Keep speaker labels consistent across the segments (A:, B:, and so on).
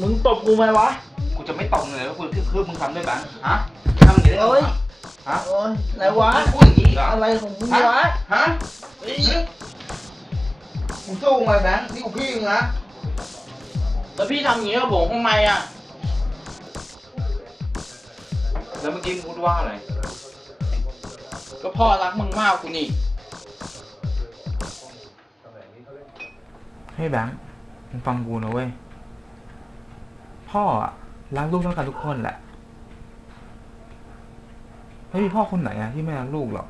A: มึงตบกูไหมวะ
B: กูจะไม่ตบเลยแล้วกูคือคือมึงทำด้วยแบงค์ฮะทำอย่างนี้ได้
A: เอ้ย
B: เหรอฮะ
A: โอ้ยอะไรวะ
B: มึงพูดอย่างนี้เหรอ
A: อะไรของมึง
B: ฮะ
A: วะ
B: ฮะ
A: เฮ้ย
B: มึงสู้ไงแบงค์นี่กูพี่มึงนะ
A: แล้วพี่ทำอย่างนี้กับผมทำไมอะ
B: แล้วเมื่อกี้มึงพูดว่าอะไร
A: ก็พ่อรักมึงมากกูนี่
C: ให้แบงค์มึงฟังกูนะเว้ย พ่ออะรักลูกเท่ากันทุกคนแหละ ไม่มีพ่อคนไหนอะที่ไม่รักลูกหรอก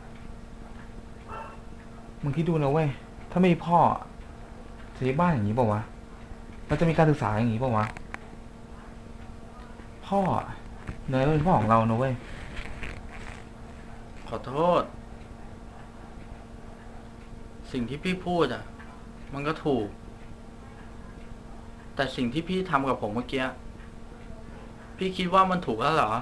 C: มึงคิดดูนะเว้ย ถ้าไม่มีพ่อจะมีบ้านอย่างนี้ป่าวะเราจะมีการศึกษาอย่างนี้ป่าวะ พ่อเนยเป็นพ่อของเรานะเว้ย
D: ขอโทษ สิ่งที่พี่พูดอะ มันก็ถูก แต่สิ่งที่พี่ทำกับผมเมื่อกี้ พี่คิดว่ามันถูกแล้วเหรอ